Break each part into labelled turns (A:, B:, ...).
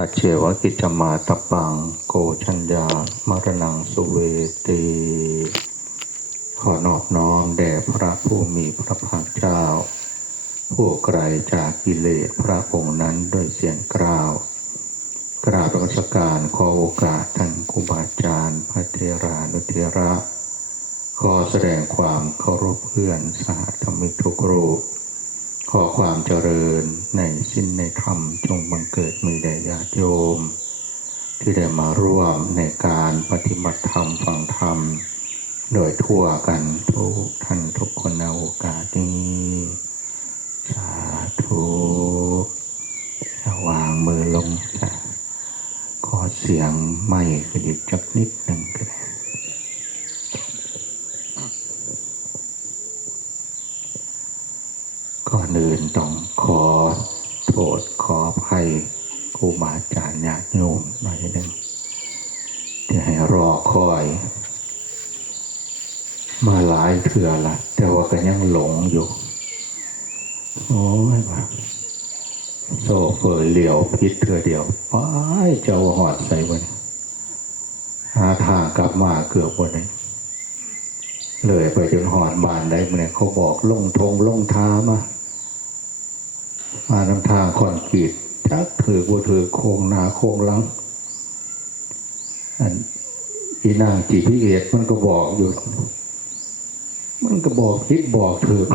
A: อาเชวะกิจมาตปังโกชัญญามรณังสุเวตีขอนอบน้อมแด่พระผู้มีพระภาคเจ้า ผู้ไกลจากกิเลสพระองค์นั้นด้วยเสียงกล่าว กราบนมัสการขอโอกาสท่านครูบาอาจารย์พระเทรานุเทระ ขอแสดงความเคารพเพื่อนสหธรรมิกทุกรูป ขอความเจริญในสิ้นในธรรมจงบังเกิดมีแด่ญาติโยม ที่ได้มาร่วมในการปฏิบัติธรรมฟังธรรม โดยทั่วกันทุกท่านทุกคนในโอกาสนี้สาธุวางมือลงขอเสียงไม่ขึ้นอีกจักนิดหนึ่งก็ได้ ก่อนอื่นต้องขอโทษขออภัยครูบาอาจารย์ญาติโยมหน่อยหนึ่งที่ให้รอคอย มาหลายเถื่อละแต่ว่าก็ยังหลงอยู่ โอ้ยว่าโซ่เฟยเหลียวพิษเถื่อเดียวไปเจ้าหอดใส่วันหาทางกลับมาเกือบวันนี้เลยไปจนหอดบานได้เมื่อเขาบอกลงทงลงท้ามา มานำทางคอนกรีตจักถือบัถือโค้งหนาโค้งหลังอันอีนางจีพิเอตมันก็บอกอยู่ มันก็บอกคิดบอกเถือ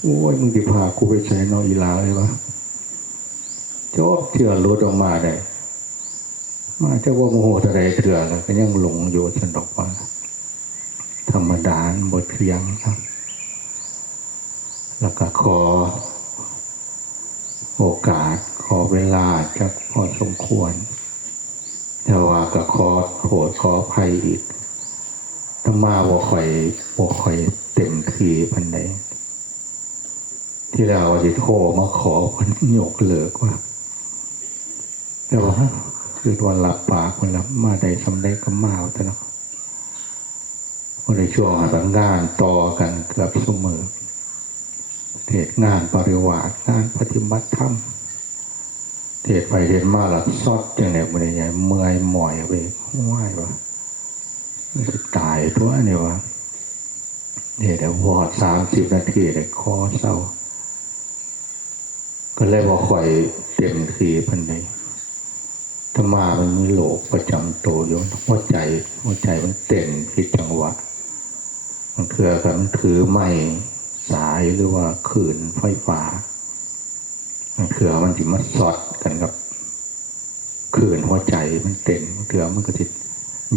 A: โอ้ยมึงติพากูไปใช้นออีลาเลยวะจอบเถื่อรถออกมาได้มาเจ้าว่าโมโหอะไรเถื่อแล้วก็ยังหลงอยู่ฉันดอกว่า ธรรมดาบทเพียงครับ แล้วก็ขอ โอกาสขอเวลาจะพอสมควรแต่ว่าก็ขอโทษขอภัยอีกถ้ามาว่ค่อยว่ค่อยเต็มทีพันใดที่เราจะโทรมาขอคนยกเลิกว่า แต่ว่าคือวันหลับปากคนละมาได้สำได้ก็มาเอาแต่เนาะในช่วงหางานต่อกันเกือบเสมอ เทศงานปริวาสงานปฏิบัติธรรมเทศไปเทศมาหลับซอดจังไหนมันใหญ่เมื่อยหมอยเวกว่ายวะตายตัวเนี่ยวะเนี่ยเดี๋ยววอดสามสิบนาทีเลยคอเศร้า ก็เลยว่าข่อยเต็มทีพันใดถ้ามามันมีโรคประจำตัวอยู่หัวใจหัวใจมันเต้นผิดจังหวะมันเถื่อกันมันถือไม้ สายหรือว่าขืนไฟฟ้ามันเถื่อมันจิมาสอดกันกับขืนหัวใจมันเต้นมันเถื่อมันก็จิ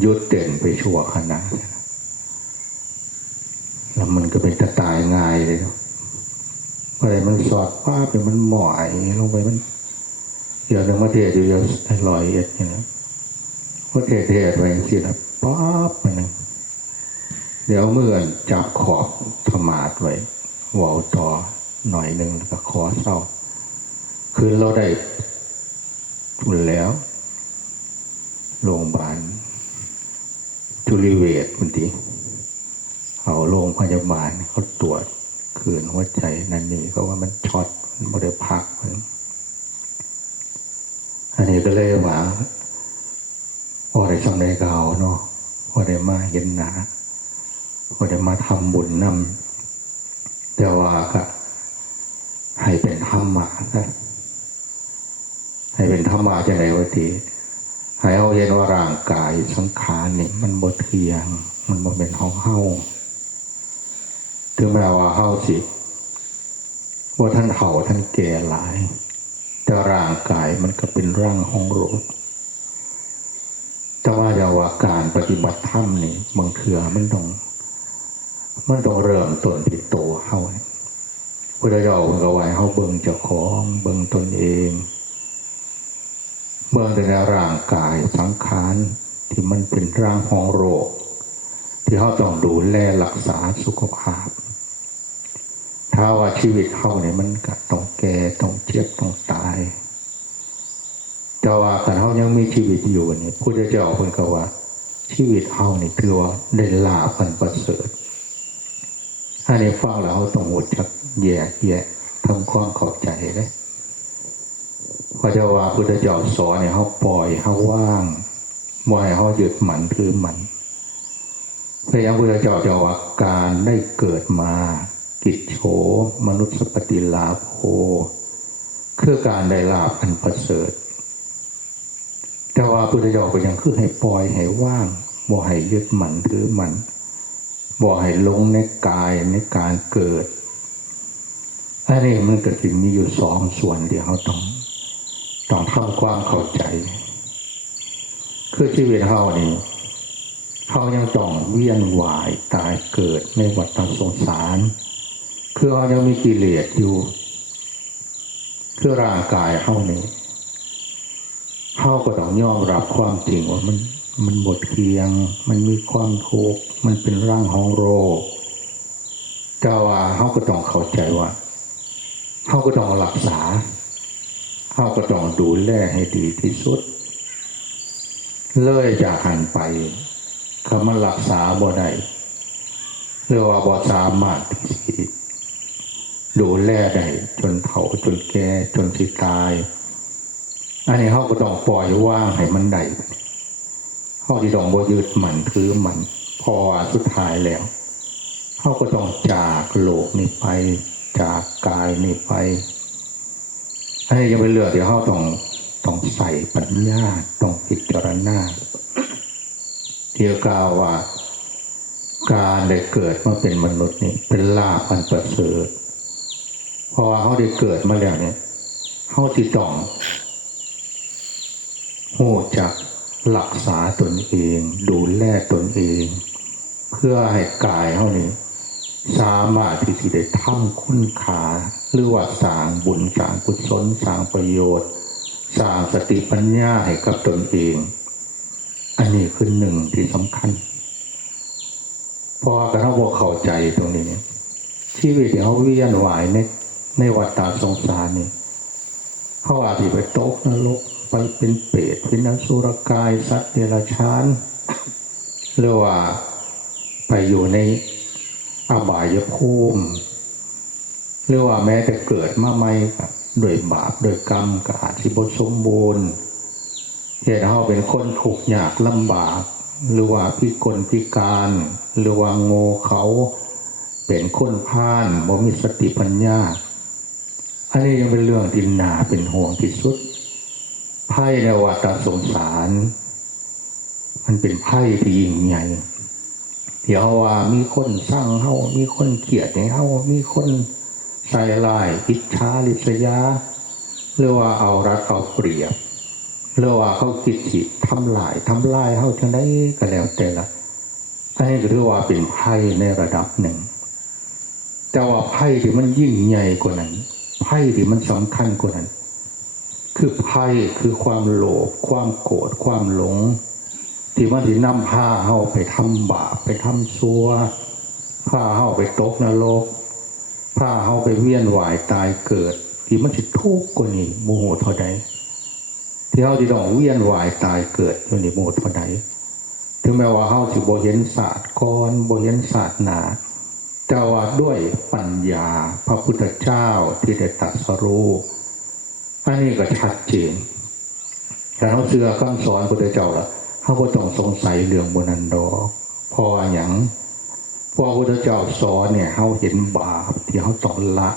A: ยุดเต้นไปชั่วขณะแล้วมันก็เป็นตะตายง่ายเลยเนาะอะไรมันสอดป้าไปมันหมอยลงไปมันเดี๋ยวนึงมาเทศอยู่เดี๋ยวลอยเอ็ดอย่างนี้ว่าเทศเทศไปอย่างนี้นะป๊าบไปนึงเดี๋ยวเมื่อนจับขอบธรรมาดไว้ เวาวต่อหน่อยหนึ่งแล้วก็ขอเศร้า คืนเราได้ทุนแล้ว โรงพยาบาลจุลิเวชคุณทีเอาโรงพยาบาลเขาตรวจคืนหัวใจนั่นนี่เขาว่ามันช็อตมันไม่ได้พักมันอันนี้ก็เลยว่าพอได้สำเร็จเก่าเนาะพอได้มาเห็นหนาก็จะมาทำบุญนำ แต่ว่าก็ให้เป็นธรรมะนะให้เป็นธรรมะจะไหนวะทีให้เอาเห็นว่าร่างกายสังขารนี่มันบ่เทียง มันบ่เป็นของเฮาถึงแม้ว่าเฮาสิว่าท่านเฒ่าท่านแก่หลาย แต่ร่างกายมันก็เป็นร่างของโรคแต่ว่าอย่าว่าการปฏิบัติธรรมนี่บางเถื่อมันต้อง มันต้องเริ่มต้นที่ตัวเฮาพุทธเจ้าเพิ่นก็ไว้เฮาเบิ่งเจ้าของเบิ่งตนเองเบิ่งแต่ในร่างกายสังขารที่มันเป็นร่างของโรค ที่เฮาต้องดูแลรักษาสุขภาพ ถ้าว่าชีวิตเฮาเนี่ยมันก็ต้องแก่ต้องเจ็บต้องตายแต่ว่าคันเฮายังมีชีวิตอยู่นี่พุทธเจ้าเพิ่นก็ว่าชีวิตเฮานี่ถือว่าได้ลาพันประเสริฐ ถ้าในฟังแล้วต้องหมดชักแยกแยะทำความข้าใจเลยพระเจ้าว่าพุทธเจ้าสอนเนี่ยเขาปล่อยเขาว่างบ่ให้เขาหยุดหมันถือหมันพระยาพุทธเจ้าจะว่าการได้เกิดมากิจโฉมนุษย์สปฏิลาโภคือการได้ลาบอันประเสริฐ แต่ว่าพุทธเจ้าก็ยังคือให้ปล่อยให้ว่างบ่ให้ยึดหมันถือหมัน บ่ให้หลงในกายในการเกิดอันนี้มันก็จึงมีอยู่สองส่วนที่เขาต้องต้องทำความเข้าใจ คือชีวิตเขานี่เขายังต้องเวียนว่ายตายเกิดในวัฏสงสาร คือเขายังมีกิเลสอยู่ คือร่างกายเขานี่เขาก็ต้องยอมรับความจริงว่ามัน มันหมดเพียง มันมีความทุกข์มันเป็นร่างของโรคแต่ว่าเขาก็ต้องเข้าใจว่าเขาก็ต้องรักษาเขาก็ต้องดูแลให้ดีที่สุด เลยจากหันไปคำมันรักษาบ่ได้เรียกว่าบ่สามารถที่ดูแลได้จนเฒ่าจนแก่จนสิตาย อันนี้เขาก็ต้องปล่อยว่างให้มันได้ ที่ต้องบ่ยึดมันคือมันพอสุดท้ายแล้วเขาก็ต้องจากโลกนี้ไป จากกายนี้ไปอันนี้ยังเป็นเรื่องที่เขาต้องต้องใส่ปัญญาต้องพิจารณาเที่ยวกล่าวว่า การได้เกิดมาเป็นมนุษย์นี่เป็นลาภอันประเสริฐพราะว่าเขาได้เกิดมาแล้วเนี่ยเขาที่ต้องหูจัก รักษาตนเอง ดูแลตนเอง เพื่อให้กายเขานี่สามารถที่จะได้ทำคุณค่าหรือว่าสร้างบุญสร้างกุศลสร้างประโยชน์สร้างสติปัญญาให้กับตนเอง อันนี้คือหนึ่งที่สำคัญพอกระทั่งพวกเข้าใจตรงนี้เนี่ยชีวิตที่เขาเวียนว่ายในในวัฏฏะสงสารนี่เขาอาจจะไปตกนรก ไปเป็นเปรตเป็นนสุรกายสัตว์เดรัจฉานหรือว่าไปอยู่ในอบายภูมิหรือว่าแม้แต่เกิดมาใหม่ด้วยบาปด้วยกรรมกอาจสิบสมบูรณ์เหตุเขาเป็นคนถูกยากลำบาก หรือว่าพิกลพิการ หรือว่าโง่เขาเป็นคนพาลบ่มีสติปัญญาอันนี้ยังเป็นเรื่องที่นาเป็นห่วงที่สุด ไพ่ในวัฏสงสาร มันเป็นไพ่ที่ยิ่งใหญ่เดี๋ยวว่ามีคนสร้างเฮามีคนเกลียดในเฮามีคนใส่ลายอิจฉาริษยาหรือว่าเอารัดเอาเปรียบหรือว่าเขาคิดสิทำลายทำลายเฮาจังได้ก็แล้วแต่ละอันนี้ก็ถือว่าเป็นไพ่ในระดับหนึ่ง แต่ว่าไพ่ที่มันยิ่งใหญ่กว่านั้นไพ่ที่มันสำคัญกว่านั้น คือไพ่คือความโลภความโกรธความหลง ที่มันที่นำพาเฮาไปทำบาปไปทำชั่วพาเฮาไปตกนรกพาเฮาไปเวียนว่ายตายเกิด ที่มันสิทุกข์กว่านี้โมโหเท่าใดที่เฮาที่ต้องเวียนว่ายตายเกิดอยู่นี่โมโหเท่าใดถึงแม้ว่าเฮาสิบ่เห็นศาสตร์ก่อนบ่เห็นศาสตร์หนาแต่ว่าด้วยปัญญาพระพุทธเจ้าที่ได้ตรัสรู้ อันนี้ก็ชัดเจนแต่เขาเชื่อคำสอนพระพุทธเจ้าละเขาก็ต้องสงสัยเรื่องบนนันดอพออย่างพอพระพุทธเจ้าสอนเนี่ยเขาเห็นบาปที่เขาต้องละ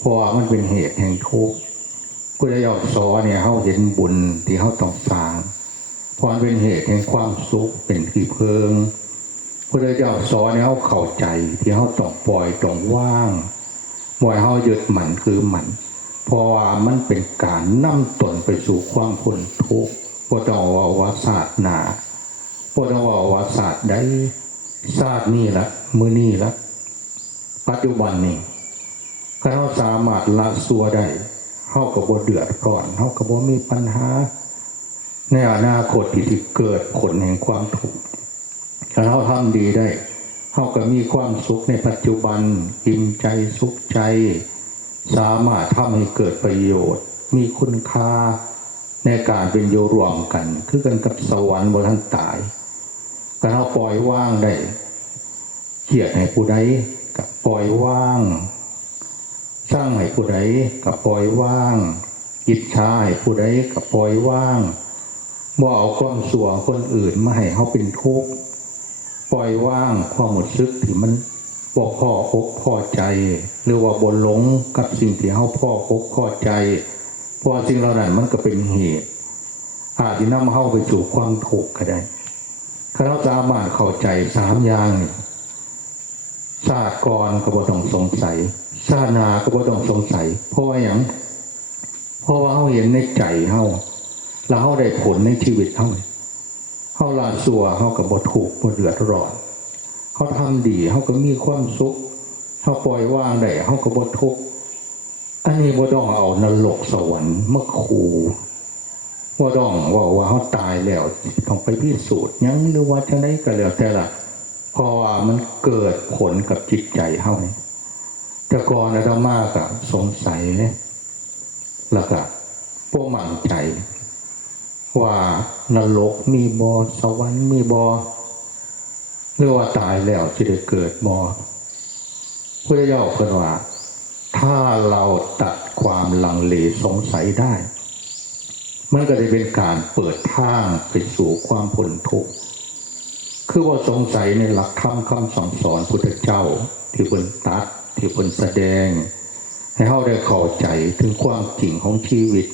A: พราะว่ามันเป็นเหตุแห่งทุกข์พระพุทธเจ้าสอนเนี่ยเขาเห็นบุญที่เขาต้องสร้างพราะมันเป็นเหตุแห่งความสุขเป็นที่เพิงพระพุทธเจ้าสอนให้เขาเข้าใจที่เขาต้องปล่อยต้องว่างบ่อยเขายึดหมันคือหมัน เพราะว่ามันเป็นการนำตนไปสู่ความพ้นทุกข์พระต้องว่าวาศาสตนาพระต้องว่าวาศาสตได้ศาสตร์นี่ละมือนี่ละปัจจุบันนี่ถ้าเขาสามารถละสัวได้เขากับบ่เดือดก่อนเขากับบ่มีปัญหา ในอนาคตที่เกิดผลแห่งความทุกข์ถ้าเราทำดีได้เขาก็มีความสุขในปัจจุบันอิ่มใจสุขใจ สามารถทำให้เกิดประโยชน์ มีคุณค่าในการเป็นโยรวมกัน คือกันกับสวรรค์บนท่านตายการเขาปล่อยว่างได้เกียรติให้ผู้ใดกับปล่อยว่าง สร้างให้ผู้ใดกับปล่อยว่างอิจฉาให้ผู้ใดกับปล่อยว่างบ่เอาความสัวคนอื่นมาให้เขาเป็นทุกข์ปล่อยว่างความหมดซึกที่มัน บ่พ่ออกพ่อใจ หรือว่าบ่หลงกับสิ่งที่เขาพ่ออกพ่อใจเพราะสิ่งเหล่านั้นมันก็เป็นเหตุ อาจจะนำเข้าไปสู่ความทุกข์ก็ได้ถ้าเราสามารถเข้าใจสามอย่างนี่ศาตร์ก่อนก็บ่ต้องสงสัยศาสนาก็บ่ต้องสงสัย เพราะว่าอย่างเพราะว่าเขาเห็นในใจเขาแล้วเขาได้ผลในชีวิตเขาเขาลาสัวเขากับบถูกบเดือดร้อน เขาทำดีเขาก็มีความสุขเขาปล่อยว่างได้เขาก็บทุกข์อันนี้บ่ต้องเอานรกสวรรค์มาขู่บ่ต้องว่าว่าเขาตายแล้วต้องไปพิสูจน์ยังหรือว่าจะได้ก็แล้วแต่ละเพราะว่ามันเกิดผลกับจิตใจเขาเนี่ยแต่ก่อนอาตมาก็สงสัยเนี่ยแล้วก็พวกมั่นใจ ว่านรกมีบอสวรรค์มีบอ หรือว่าตายแล้วจะได้เกิดบอพระเจ้าเพิ่นว่า ถ้าเราตัดความลังเลสงสัยได้ มันก็จะเป็นการเปิดทางไปสู่ความพ้นทุกข์คือว่าสงสัยในหลักธรรมคำสั่งสอนพุทธเจ้าที่เพิ่นตัดที่เพิ่นแสดง ให้เขาได้เข้าใจถึงความจริงของชีวิต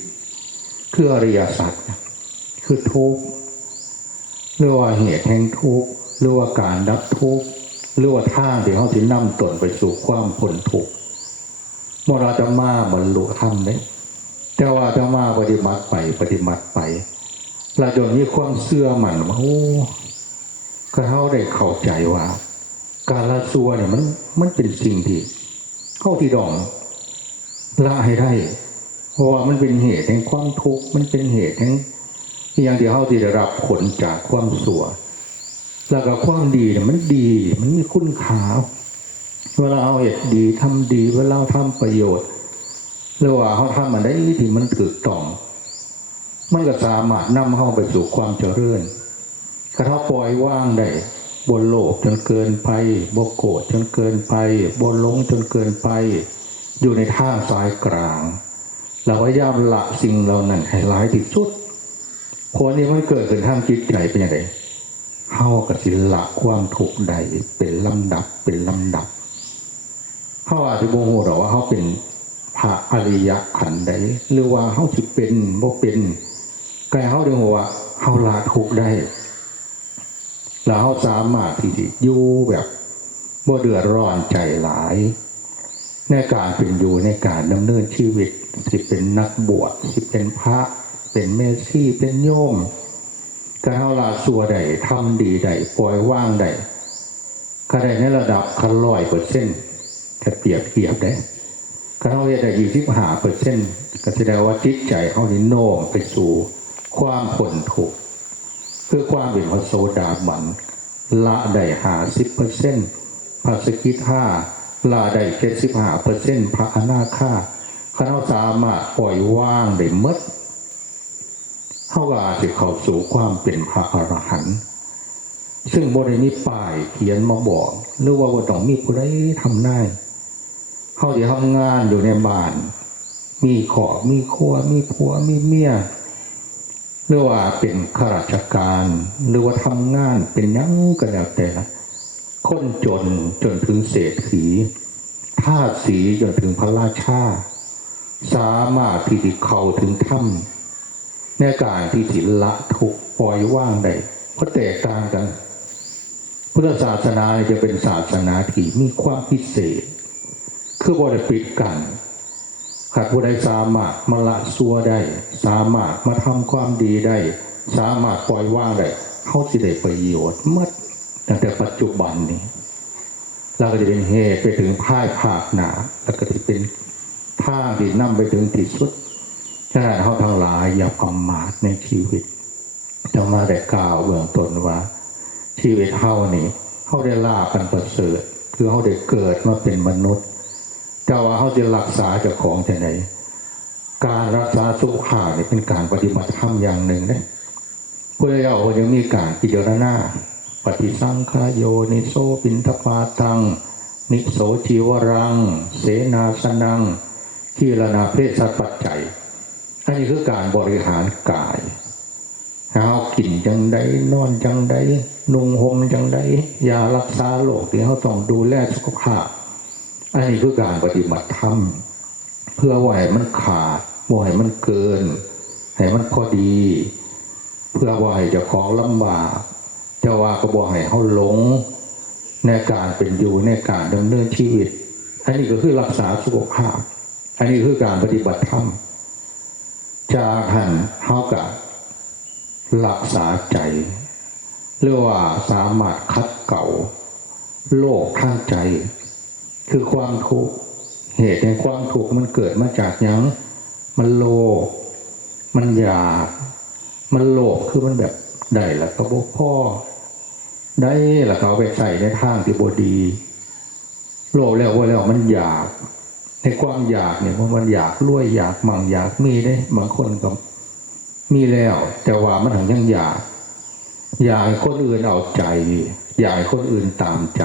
A: คืออริยสัจคือทุกข์หรือว่าเหตุแห่งทุกข์ หรือว่าการดับทุกข์หรือว่าท่าที่เขาสินำตนไปสู่ความพ้นทุกข์เมื่อเราจะมาบรรลุธรรมเนี่ยแต่ว่าจะมาปฏิบัติไปปฏิบัติไปเราจะมีความเสื่อมันว่าโอ้ก็เขาได้เข้าใจว่า การละซัวเนี่ยมันมันเป็นสิ่งที่เข้าที่ดองละให้ได้เพราะว่ามันเป็นเหตุแห่งความทุกข์มันเป็นเหตุแห่งอย่างเดียวเขาที่ได้รับผลจากความสัว แล้วก็ความดีเนี่ยมันดี มันมีคุณค่าเวลาเอาเหตุดีทำดี เวลาทำประโยชน์หรือว่าเขาทำมันได้ที่มันถูกต้องมันก็สามารถนำเข้าไปสู่ความเจริญกระทบปล่อยว่างได้บนโลภจนเกินไปบนโกรธจนเกินไปบนหลงจนเกินไป อยู่ในท่าสายกลางเราพยายามละสิ่งเหล่านั้นให้ร้ายที่สุดพอนี้มันเกิดขึ้นทางจิตใจเป็นยังไง เฮากับศิละความถูกใดเป็นลำดับเป็นลำดับเฮาอาจจะโมโหหรอว่าเฮาเป็นพระอริยะขันใดหรือว่าเฮาสิเป็นบ่เป็นกายเฮาเดียวว่าเฮาละทุกได้แล้วเฮาสามารถที่จะอยู่แบบบ่เดือดร้อนใจหลาย ในการเป็นอยู่ในการดำเนินชีวิตสิเป็นนักบวชสิเป็นพระเป็นเมสซี่เป็นโยม การเฮาลาสัวใดทำดีใดปล่อยว่างใดก็ได้ในระดับคันร้อยเปอร์เซ็นต์จะเปรียบเทียบได้การเฮาได้ยี่สิบห้าเปอร์เซ็นต์ก็แสดงว่าจิตใจเขานี่โน้มไปสู่ความผลทุกเพื่อความเป็นพระโสดาบันละได้หาสิบเปอร์เซ็นต์พระสกิทาละได้เจ็ดสิบห้าเปอร์เซ็นต์พระอนาคาข้าเราสามารถปล่อยว่างได้หมด เขาก็อาจจะเข้าสู่ความเป็นพระอรหันต์ซึ่งบริมีป้ายเขียนมาบอกหรือว่าบ่ต้องมีผู้ใดทำได้เขาจะทำงานอยู่ในบ้าน มีขอบมีครัวมีผัวมีเมียหรือว่าเป็นข้าราชการ หรือว่าทำงานเป็นยังก็แล้วแต่คนจนจนถึงเศรษฐีท่าสีจนถึงพระราชา สามารถที่จะเข้าถึงถ้ำ ในการที่จิละถูกปล่อยว่างได้เพราะแตกต่างกัน พุทธศาสนาจะเป็นศาสนาที่มีความพิเศษ คือบริปิดกันหากผู้ใดสามารถมาละซัวได้ สามารถมาทำความดีได้ สามารถปล่อยว่างได้เขาสิได้ประโยชน์หมัดตั้งแต่ปัจจุบันนี้แล้วก็จะเป็นเหตุไปถึงพ่ายภาคหนาแล้วก็จะเป็นท่าที่นำไปถึงที่สุด ฉะนั้นเขาทั้งหลายอย่าประมาทในชีวิตจะมาได้กล่าวเบื้องต้นว่า ชีวิตเฮานี่เขาได้ลากันประเสริฐคือเขาได้เกิดมาเป็นมนุษย์ แต่ว่าเขาจะรักษาเจ้าของที่ไหน การรักษาสุขภาพนี่เป็นการปฏิบัติธรรมอย่างหนึ่งนะพระเจ้าก็ยังมีการพิจารณาปฏิสังขายโยนิโสปินทปาตัง นิโสจีวรัง เสนาสนังที่ระนาเพศสัจปัจจัย อันนี้คือการบริหารกายเฮากินจังใดนอนจังใดนุ่งห่มจังใดยารักษาโรคที่เขาต้องดูแลสุขภาพ อันนี้คือการปฏิบัติธรรมเพื่อว่าให้มันขาดว่าให้มันเกิน ให้มันพอดี เพื่อว่าให้เจ้าของลำบากจะว่าก็บอกให้เขาหลงในการเป็นอยู่ในการดำเนินชีวิต อันนี้ก็คือรักษาสุขภาพ อันนี้คือการปฏิบัติธรรม จาหันเท่ากับรักษาใจเรียกว่าสามารถคัดเก่า โลกข้างใจ คือความทุกข์เหตุแห่งความทุกข์มันเกิดมาจากยังมันโลภมันอยากมันโลภคือมันแบบได้แล้วก็บกพ่อ ได้แล้วเอาไปใส่ในทางที่บดี โลภแล้วว่าแล้วมันอยาก ในความอยากเนี่ยเพราะมันอยากรวยอยากมั่งอยากมีได้บางคนก็มีแล้ว แต่ว่ามันถึงยังอยาก อยากให้คนอื่นเอาใจ อยากให้คนอื่นตามใจ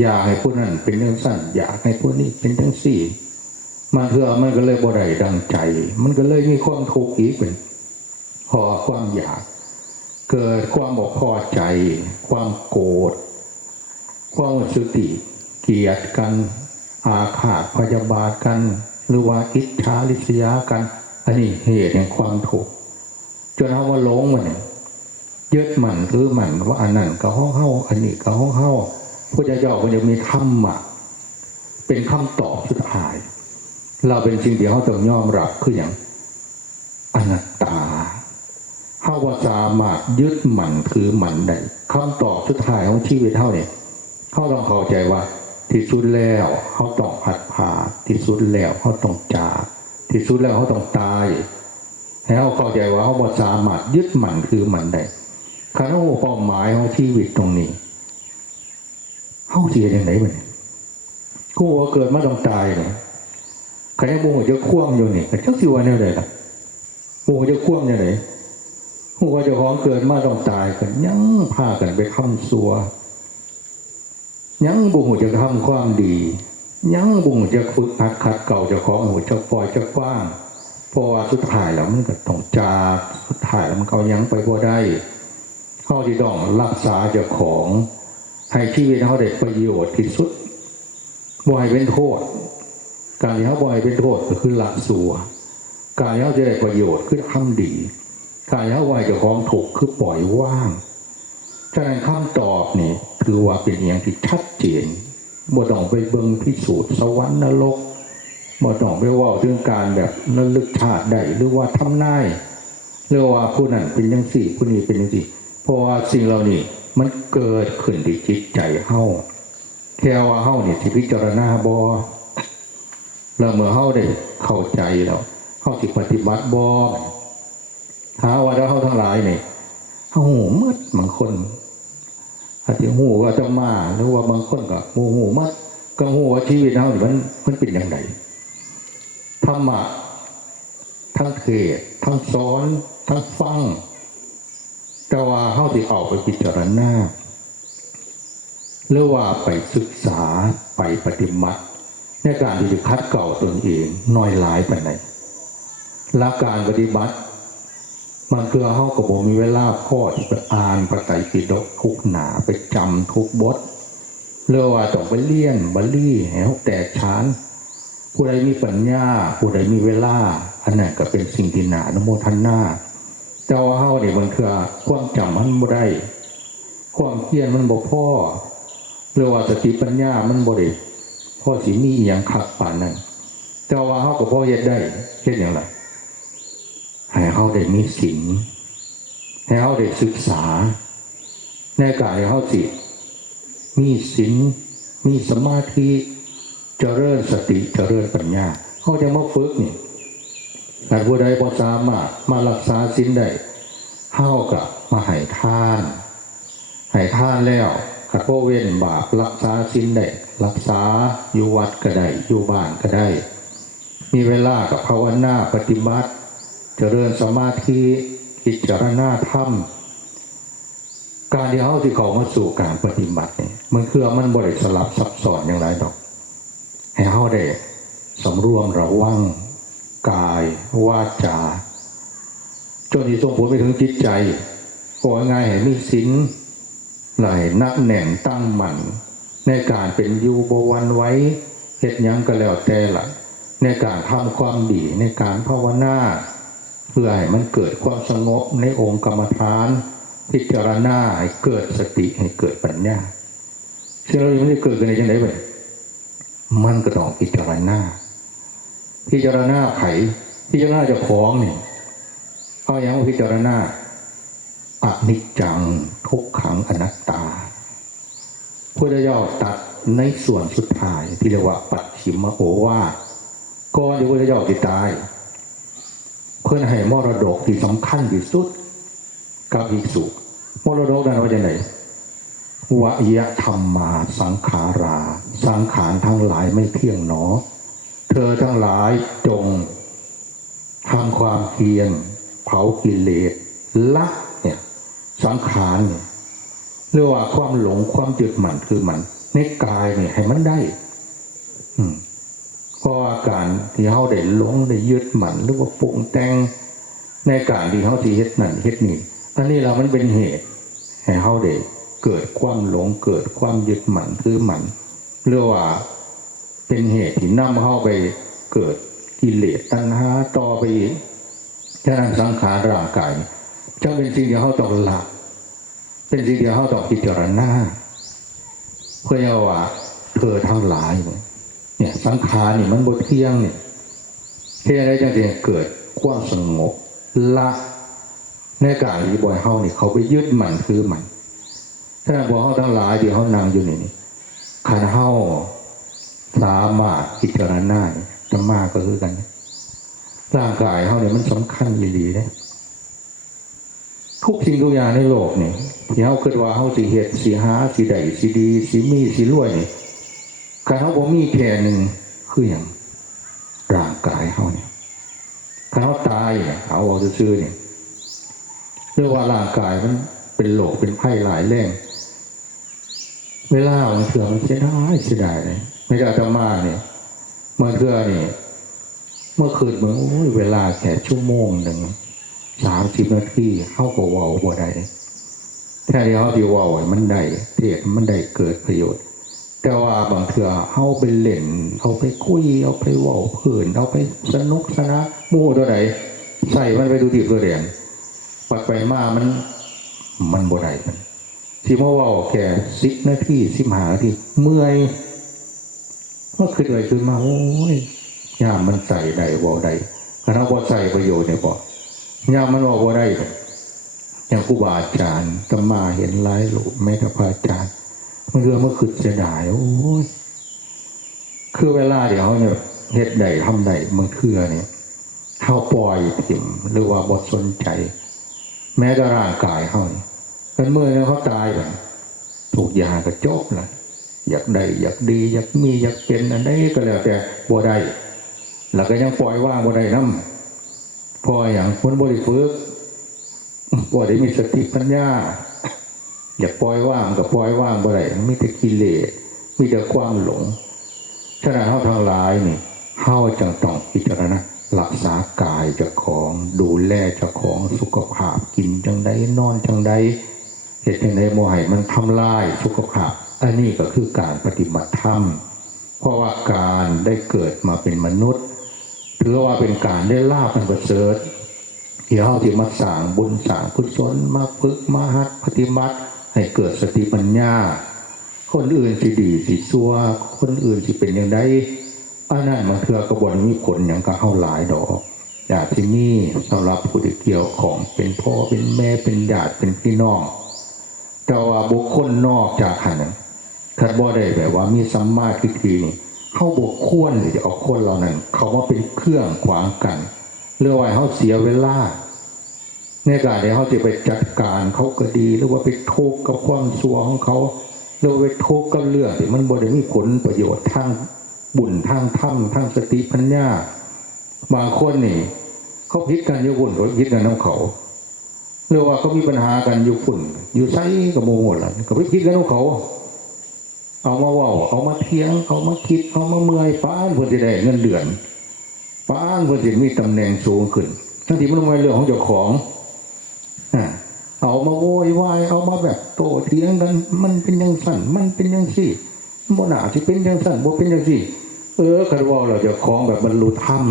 A: อยากให้ผู้นั้นเป็นเรื่องสั้น อยากให้ผู้นี้เป็นเรื่องสี่มันเถอมันก็เลยบ่ได้ดังใจ มันก็เลยมีความทุกข์อีกเป็นพอความอยาก เกิดความบอกพอใจ ความโกรธความสุติเกลียดกัน อาฆาตพยาบาทกัน หรือว่าอิจฉาริษยากัน อันนี้เหตุแห่งความทุกข์จนเอาว่าหลงมันเนี่ยยึดมันถือมันว่าอันนั้นก็ห้องเฮาอันนี้ก็ห้องเฮาพระเจ้าก็จะมีธรรมะเป็นคำตอบสุดท้าย เราเป็นสิ่งที่เขาต้องยอมรับคืออย่างอนัตตาเฮาว่าสามารถยึดมันถือมันได้คำตอบสุดท้ายของชีวิตเท่าเนี่ยเขาต้องเข้าใจว่า ที่สุดแล้วเขาต้องผัดผ่าที่สุดแล้วเขาต้องจากที่สุดแล้วเขาต้องตายให้เขาเข้าใจว่าเขาบ่สามารถยึดมันคือมันได้คณะเป้าหมายของชีวิตตรงนี้เขาเสียอย่างไหนมันกูว่าเกิดมาต้องตายเนี่ยใครให้บูจะคว่ำอยู่นี่ก็จักสิวันนี้เลยล่ะบูจะคว่ำยังไงหูว่าเจะของเกิดมาต้องตายกันยังพากันไปค้ำซัว ยังบุหูจะทำความดี ยังบุหูจะฝึกหัดขัดเก่าจะของหูจะปล่อยจะกว้างเพราะว่าสุดท้ายแล้วมันก็ต้องจากสุดท้ายแล้วมันเขายังไปบ่ได้เขาที่ต้องรักษาเจ้าของให้ชีวิตเขาได้ประโยชน์ที่สุดบ่ให้เป็นโทษ การที่เขาบ่ให้เป็นโทษก็คือละสัวการที่เขาจะได้ประโยชน์คือทำดี การที่เขาบ่ให้เจ้าของถูกคือปล่อยว่าง ฉะนั้นคำตอบนี่คือว่าเป็นอย่างที่ชัดเจนบ่ต้องไปเบิ่งพิสูจน์สวรรค์นรกบ่ต้องไปว่าถึงการแบบระลึกชาติได้หรือว่าทำนายหรือว่าผู้นั้นเป็นยังสี่ผู้นี้เป็นยังสี่เพราะว่าสิ่งเหล่านี้มันเกิดขึ้นที่จิตใจเฮาแค่ว่าเฮาเนี่ยที่พิจารณาบ่แล้วเมื่อเฮาได้เข้าใจแล้วเฮาสิปฏิบัติบ่หาว่าแล้วเฮาทั้งหลายนี่เฮาหูมัดบางคน อาจจะหูว่าจะมาหรือว่าบางคนก็หูหูมัดก็หูว่าชีวิตเราเนี่ยมันมันเป็นอย่างไรธรรมะทั้งเทศทั้งสอนทั้งฟังแต่ว่าเฮาที่ออกไปพิจารณาหรือว่าไปศึกษาไปปฏิบัติในการที่จะคัดเก่าตนเองน้อยหลายไปไหนหลักการปฏิบัติ มันคือเฮากับผมมีเวลาพ่อที่ไปอ่านพระไตรปิฎกทุกหนาไปจำทุกบทเรื่องว่าต้องไปเลี่ยนบลลี่แหวแตกฉานผู้ใดมีปัญญา ผู้ใดมีเวลา อันนั้นก็เป็นสิ่งที่หนาอนโมทันนาแต่ว่าเฮาเนี่ยมันคือความจำมันบ่ได้ความเพียรมันบ่พ่อเรื่องว่าสติปัญญามันบ่ได้พ่อสิมีอย่างขัดป่านนั้นแต่ว่าเฮาก็พ่อเฮ็ดได้เฮ็ดอย่างไร ให้เขาได้มีศีลให้เขาได้ศึกษา ในการให้เขาสิมีศีลมีสมาธิเจริญสติเจริญปัญญาเขาจะมาฝึกนี่แต่ผู้ใดพอสามารถมารักษาศีลได้เฮากับมาให้ทานให้ทานแล้วขัดพ่อเว้นบาปรักษาศีลได้รักษาอยู่วัดก็ได้อยู่บ้านก็ได้ มีเวลากับภาวนาปฏิบัติ เจริญสมาธิพิจารณาธรรมการที่เขาที่เขามาสู่การปฏิบัติเนี่ยมันคือมันบริสลับซับซ้อนอย่างไรดอก ให้เขาได้สำรวมระวังกายวาจาจนที่ส่งผลไปถึงจิตใจของ่ายให้มีศีลไหลนักแน่นตั้งมั่นในการเป็นอยูบวันไว้เหตุยังก็แล้วแต่ละในการทำความดีในการภาวนา พื่อให้มันเกิดความสงบในองค์กรรมฐาน พิจารณาให้เกิดสติให้เกิดปัญญาซึ่งเรายังไม่ได้เกิดกันในจังไหนไปมันก็ต้องพิจารณาพิจารณาไขพิจารณาจะของเนี่ยเอาอย่างว่าพิจารณาอนิจจังทุกขังอนัตตาพุทธเจ้าตัดในส่วนสุดท้ายที่เรียกว่าปัจฉิมโอวาก่อนที่พุทธเจ้าจะตาย พื่อนให้มรดกที่สำคัญที่สุดกับอีกสุมรดกนั้นว่าจะไหนวะยธรรมมาสังขารา สังขารทั้งหลายไม่เที่ยงหนอ เธอทั้งหลายจงทำความเพียรเผากิเลสละเนี่ยสังขารเนี่ยเรียกว่าความหลงความจึดหมันคือมันในกายเนี่ยให้มันได้ อืม เพราะว่าการที่เขาได้หลงได้ยึดหมันหรือว่าปรุงแต่งในการที่เขาที่เฮ็ดนั่นเฮ็ดนี่อันนี้เรามันเป็นเหตุให้เขาได้เกิดความหลงเกิดความยึดหมันคือหมันเรียกว่าเป็นเหตุที่นำเข้าไปเกิดกิเลสตัณหาต่อไปอีกฉะนั้นสังขารร่างกายจะเป็นสิ่งที่เขาต้องละเป็นสิ่งที่เขาต้องพิจารณาเพื่อว่าเธอทั้งหลายเนี่ย เนี่ยสังขารนี่มันบทเที่ยงเนี่ยเที่ยงได้จังจะเกิดความสงบละในการที่บ่อยเฮานี่เขาไปยึดมันคือมันถ้าบ่เฮาทั้งหลายที่เขานั่งอยู่นี่นี่ขันเฮาสามารถพิจารณาธรรมาก็คือกันร่างกายเฮาเนี่ยมันสำคัญดีๆนะทุกสิ่งทุกอย่างในโลกเนี่ที่เฮาคิดว่าเฮาสิเฮ็ดสิหาสิได้สิดีสิมีสิรวยนี่ การเฮาบ่มีแค่หนึ่งคืออย่างร่างกายเฮาเนี่ยการเฮาตายเนี่ยเอาเอาซื่อเนี่ยเรียกว่าร่างกายมันเป็นโรคเป็นไข้หลายแรงเวลาบางเถื่อมันเสียดายเสียดายเลยไม่ได้อาตมาเนี่ยเมื่อเถื่อนี่เมื่อคืนมึงโอ้ยเวลาแค่ชั่วโมงหนึ่งสามสิบนาทีเข้าก็เว่าบ่ได้แค่เดียวที่ว่าให้มันได้เทศมันได้เกิดประโยชน์ แต่ว่าบางเถื่อเข้าไปเล่น เอาไปคุย เอาไปเว่าเพื่นเอาไปสนุกสนะมู่ตัวไหนใส่มันไปดูดีตัวเรียนปัดไปมามัน มันบ่ได้มันที่เมื่อว่าแค่สิบนาทีสิบหาทีเมื่อยเมื่อคืนไปคืนมาโอ้ยยามมันใส่ได้บ่ได้คณะบ่ใส่ประโยชน์เนี่ยบ่ยามมันบอกบ่ได้อย่างครูบาอาจารย์ตมาเห็นหลายหลูกแม่กับพระอาจารย์ มันเรื่องเมื่อคืนเสียดายโอ้ยคือเวลาเดี๋ยวเนี่ยเฮ็ดใดทำใดบางเทื่อเนี่ยเขาปล่อยถิ่มหรือว่าบ่สนใจ แม้แต่ร่างกายเขาเนี่ยกันเมื่อเนี่ยเขาตายไปถูกยาก็จบละอยากได้อยากดีอยากมีอยากเป็นอันใดก็แล้วแต่บ่ได้แล้วก็ยังปล่อยว่างบ่ได้น้ำพออย่างคนบริฝึกบ่ได้มีสติปัญญา อยากปล่อยว่างกับปล่อยว่างบ่ได้มีแต่กิเลสมีแต่ความหลงฉะนั้นเฮาทั้งหลายนี่เฮาจังต้องพิจารณารักษากายเจ้าของดูแลเจ้าของสุขภาพกินจังใดนอนจังใดเหตุในโมห้มันทำลายสุขภาพ อันนี้ก็คือการปฏิบัติธรรมเพราะว่าการได้เกิดมาเป็นมนุษย์ถือว่าเป็นการได้ลาบเป็นประเสริฐที่เขาที่มาสั่งบุญสั่งกุศลมาฝึกมาหัดปฏิบัติ ให้เกิดสติปัญญา คนอื่นสิดีสิซัวคนอื่นสิเป็นอย่างไดอันนั้นมันเถื่อกระบวนมีผลอย่างก็เข้าหลายดอกอยากที่นี่สำหรับผู้ที่เกี่ยวของเป็นพ่อเป็นแม่เป็นญาติเป็นพี่น้องแต่ว่าบุคคลนอกจากหันนั้นคัดบ่ได้แบบว่ามีสัมมาทิฏฐิเข้าบวกควรหรือจะเอาคนเหล่านั้น เขามาเป็นเครื่องขวางกันเรื่องไว้เขาเสียเวลา ในการที่เขาจะไปจัดการเขาก็ดี หรือว่าไปทุกข์กับความสัวของเขาหรือว่าไปทุกข์กับเรื่องที่มันบ่ได้มีผลประโยชน์ทางบุญทางธรรมทางสติปัญญาบางคนนี่เขาพิดกันอยู่บุญเขาพิดกันน้ำเขาเรียกว่าเขามีปัญหากันอยู่ฝุ่น อยู่ไซกับโมโหละก็ไปคิดกันของเขา เอามาว่าเอามาเทียง เอามาคิด เอามาเมื่อยป้านเพื่อจะได้เงินเดือนป้านเพื่อสิมีตำแหน่งสูงขึ้นทั้งที่มันไม่เรื่องของเจ้าของ มาโวยวายเอามาแบบโตเถียงกัน มันเป็นยังสั่นมันเป็นยังสี่บ่หนาที่เป็นยังสั่นบ่เป็นยังสี่ เออกันว่าเราจะคล้องแบบบรรลุธรรม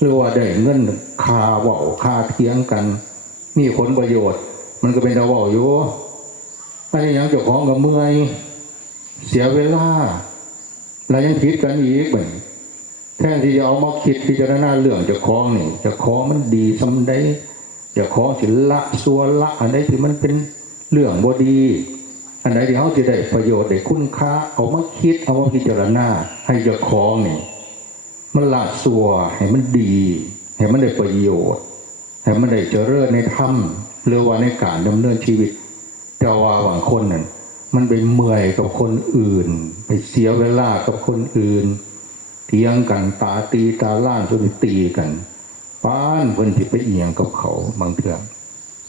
A: หรือว่าได้เงินคาเว่าคาเทียงกัน มีผลประโยชน์ มันก็เป็นตะเว่าอยู่อันนี้ยังจะคล้องกับเมื่อยเสียเวลาแล้วยังคิดกันอีกเหมือนแทนที่จะเอามาคิดพิจารณาเรื่องจะคล้องนี่จะคล้องมันดีสำใด เจะคล้าของสิละสัวละอันใดที่มันเป็นเรื่องบดี อันไหนที่เขาจะได้ประโยชน์ได้คุณค่าเอามาคิดเอามาพิจารณาให้เจ้าของนี่มันละสัวให้มันดีให้มันได้ประโยชน์ให้มันได้เจริญในธรรมหรือว่าในการดำเนินชีวิต แต่ว่าบางคนนั่นมันไปเมื่อยกับคนอื่น ไปเสียเวลากับคนอื่นเถียงกันตาตีตาล่างจนตีกัน ป้านเพิ่นที่ไปเอียงกับเขาบางเถื่อ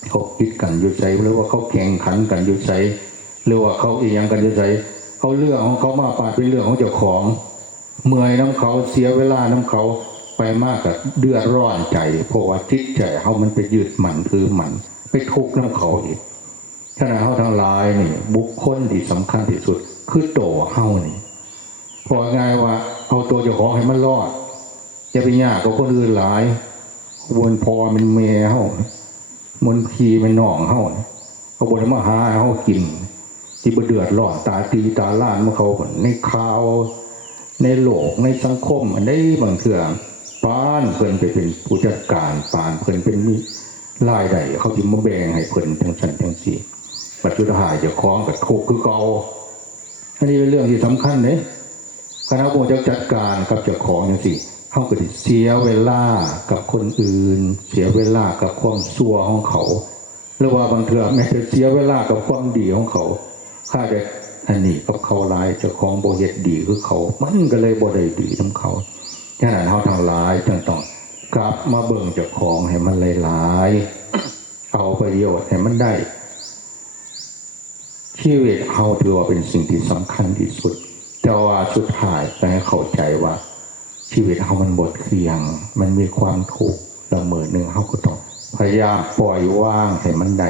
A: เขาคิดกันอยู่ใจหรือว่าเขาแข่งขันกันอยู่ใจหรือว่าเขาเอียงกันอยู่ใจเขาเรื่องของเขามาปาดเป็นเรื่องของเจ้าของ เมื่อยน้ำเขาเสียเวลาน้ำเขาไปมากกับเดือดร้อนใจเพราะว่าจิตใจเขามันไปยึดหมันคือหมันไปทุกข์น้ำเขาอีกขณะเขาทั้งหลายนี่บุคคลที่สำคัญที่สุด คือโตเฮานี่พอง่ายว่าเอาตัวเจ้าของให้มันรอดอย่าไปยากกับคนอื่นหลาย วนพอมันเมยเฮามันพีมันหนองเฮาเขาบนมาหาห้เฮากิน ที่บเดือดร้อนตาตีตาล้านมาเขาก่อนในข่าว ในโลกในสังคมอันนี้บางเถื่อป้านเพิ่นไปเป็นผู้จัดการปานเพิ่นเป็นมีรายได้เขาจิมาแบ่งให้เพิ่นทั้งสันทั้งสี่ปัจจุบันจะคล้องกับทุกคือเก่าอันนี้เป็นเรื่องที่สำคัญเนี่ยคณะผู้จะจัดการกับเจ้าของอย่างสิ เขาก็จะเสียเวลากับคนอื่น เสียเวลากับความซัวของเขาหรือว่าบางเถื่อแม้จะเสียเวลากับความดีของเขาข้าจะอันนี้กับเขาลายเจ้าของโบเฮ็ดดีคือเขา มันก็เลยบ่ได้ดีทั้งเขาฉะนั้นเขาทางลายจึงต้องกลับมาเบิ่งเจ้าของให้มันหลายๆเอาประโยชน์ให้มันได้ชีวิตเขาถือว่าเป็นสิ่งที่สำคัญที่สุด แต่ว่าสุดท้ายต้องให้เข้าใจว่า ชีวิตเขามันบทเคียง มันมีความทุกละเมอหนึ่งเขาก็ต้องพยายามปล่อยว่างให้มันได้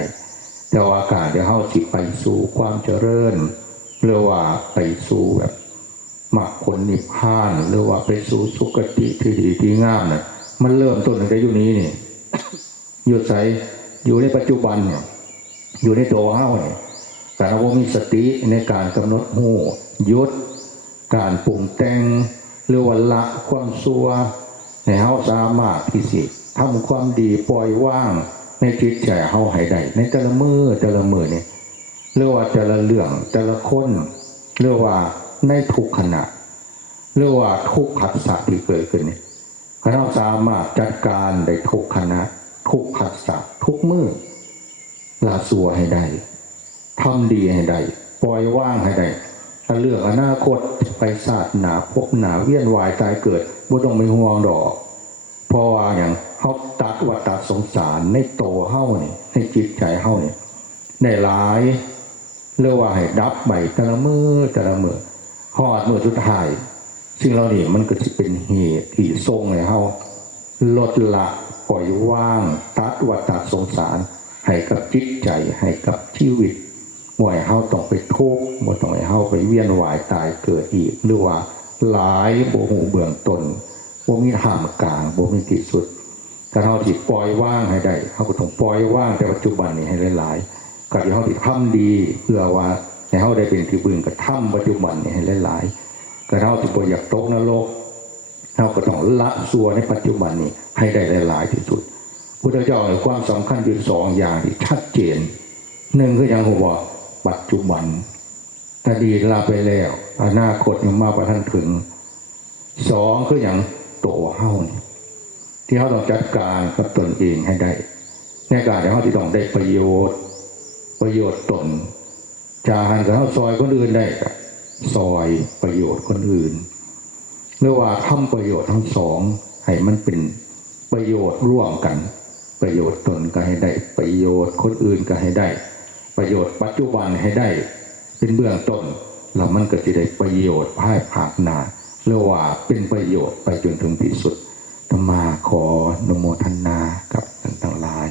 A: แต่ว่าการที่เขาสิไปสู่ความเจริญหรือว่าไปสู่แบบมรรคผลนิพพานหรือว่าไปสู่สุคติที่ดีที่งามน่ะมันเริ่มต้นตั้งแต่อยู่นี้นี่อยู่ใสอยู่ในปัจจุบันเนี่ยอยู่ในตัวเฮาเนี่ยแต่เรามีสติในการกำหนดหูหยุดการปรุงแต่ง หรือว่าละความซัวให้เฮาสามารถที่สิทำความดีปล่อยว่างในจิตใจเฮาให้ได้ในแต่ละมือแต่ละมือนี่หรือว่าแต่ละเรื่องแต่ละคนหรือว่าในทุกขณะหรือว่าทุกขัดสะที่เกิดขึ้นนี่เราสามารถจัดการได้ทุกขณะทุกขัดสะทุกมือละสัวให้ได้ทำดีให้ได้ปล่อยว่างให้ได้ เลือกอนาคตไปศาสตร์หนาพบหนาเวียนวายตายเกิดบ่ต้องไม่ห่วงดอกเพราะว่าอย่างเขาตัดวัฏฏสงสารในโตเฮ้านี่ยในจิตใจเฮ้านี่ได้หลายเรียกว่าให้ดับใบแต่ละมือแต่ละมือหอดมือสุดท้ายซึ่งเราเนี่มันก็จะเป็นเหตุที่ทรงให้เฮาลดละปล่อยว่าง ตัดวัฏฏสงสารให้กับจิตใจให้กับชีวิต บ่ให้เฮาต้องไปทุกข์บ่ต้องให้เฮาไปเวียนว่ายตายเกิดอีก หรือว่าหลายบ่หูเบื้องต้นบ่มีท่ามกลางบ่มีที่สุดถ้าเฮาสิปล่อยว่างให้ได้เฮาก็ต้องปล่อยว่างแต่ปัจจุบันนี้ให้หลายๆก็ที่เฮาสิทำดีเพื่อว่าให้เฮาได้เป็นที่บึงกับทำปัจจุบันนี้ให้หลายๆก็เฮาสิบ่อยากตกนรกเฮาก็ต้องละสัวในปัจจุบันนี้ให้ได้หลายๆที่สุดพุทธเจ้าให้ความสำคัญอยู่สองอย่างที่ชัดเจนหนึ่งคืออย่างผมบอก ปัจจุบันอดีตลาไปแล้ว อนาคตยังมาประทันถึง สองคืออย่างโตเฮ้านี่ที่เขาต้องจัดการกับตนเองให้ได้ในการที่เขาที่ต้องได้ประโยชน์ ประโยชน์ตนจาหันกับเขาซอยคนอื่นได้ซอยประโยชน์คนอื่นหรือว่าทำประโยชน์ทั้งสองให้มันเป็นประโยชน์ร่วมกัน ประโยชน์ตนก็ให้ได้ ประโยชน์คนอื่นก็ให้ได้ ประโยชน์ปัจจุบันให้ได้เป็นเบื้องต้นแล้วมันก็จะได้ประโยชน์ภายภาคหน้าเรียกว่าเป็นประโยชน์ไปจนถึงที่สุดธรรมาขออนโมทนากับท่านทั้งหลาย